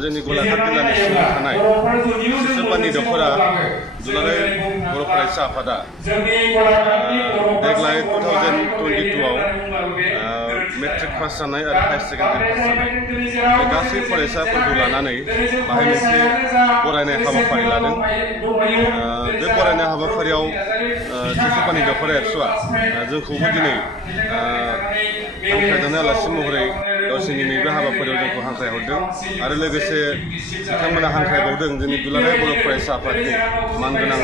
जोंनि गलाघाट जिल्लानि सिङाव थानाय सिसुपानि दख'रा दुलाराय बर' फरायसा आफादा देग्लाय 2022आव मेट्रिक पास जानाय आरो हायार सेकेन्डारि पास जानाय बे गासै फरायसाफोरखौ लानानै बाहाय मोनसे बरायनाय हाबाफारि लादों। बे बरायनाय हाबाफारियाव सिसुपानि दख'रा एबसुआ जोंखौबो दिनै हांख्रायजानाय आलासि महरै गावसोरनि नैबे हाबाफारियाव जोंखौ हांख्रायहरदों आरो लोगोसे बिथांमोना हांख्रायबावदों जोंनि दुलाराय बर' फरायसा आफादनि मानगोनां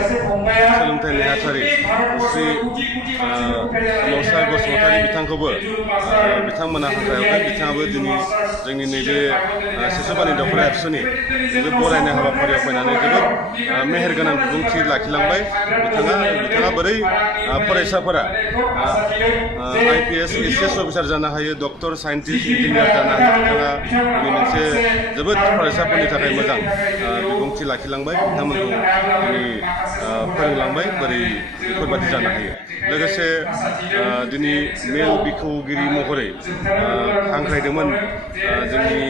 सोलोंथाइ नेहाथारि श्री सोमावसार बसुमतारी बिथांखौबो बिथांमोना हांख्रायहरदों। बिथाङाबो दिनै जोंनि नैबे सिसुपानि दख'रा एबसुनि बे बरायनाय हाबाफारियाव फैनानै जोबोद मेहेरगोनां बिबुंथि लाखिलांबाय। बिथाङा बोरै फरायसाफोरा IPS ICS अफिसार जानो हायो, डक्टर, साइन्टिस्ट, इन्जिनियार जानो हायो, बिथाङा दिनै मोनसे जोबोद फरायसाफोरनि थाखाय मोजां बिबुंथि लाखिलांबाय। बिथांमोनखौ दिनै फोरोंलांबाय बोरै बेफोरबादि जानो हायो। लोगोसे दिनै मेल बिखौगिरि महरै हांख्रायदोंमोन जोंनि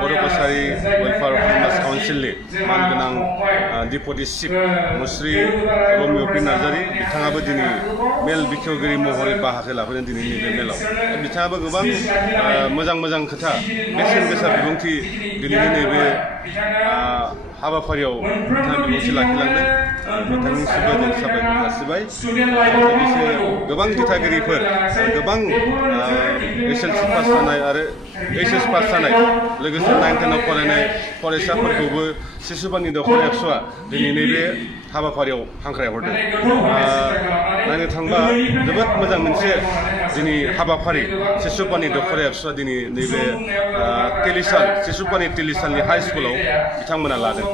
बर' कसारि वेलफेयार फेमास काउन्सिलनि मानगोनां डिपुटि चिफ मुस्रि रमिअ नार्जारि। बिथाङाबो दिनै मेल बिखेवगिरि महरै बाहागो लाफैदों दिनैनि बे मेलाव। बिथाङाबो गोबां मोजां खोथा, बेसेन गोसा बिबुंथि दिनैनि नैबे हाबाफारियाव बिथाङा बिबुंथि लाखिलांदों। बिथांनिसिमबो जों साबायखर जासिबाय। लोगोसे गोबां दिथागिरिफोर, गोबां SLC पास जानाय आरो HS पास जानाय, लोगोसे 9-10आव फरायनाय फरायसाफोरखौबो सिसुपानि दख'रा एबसुआ दिनै नैबे हाबाफारियाव हांख्रायहरदों। नायनो थांबा जोबोद मोजां मोनसे दिनै हाबाफारि सिसुपानि दख'रा एबसुआ दिनै नैबे सिसुपानि टेलिसालनि हाइ स्कुलाव बिथांमोना लादों।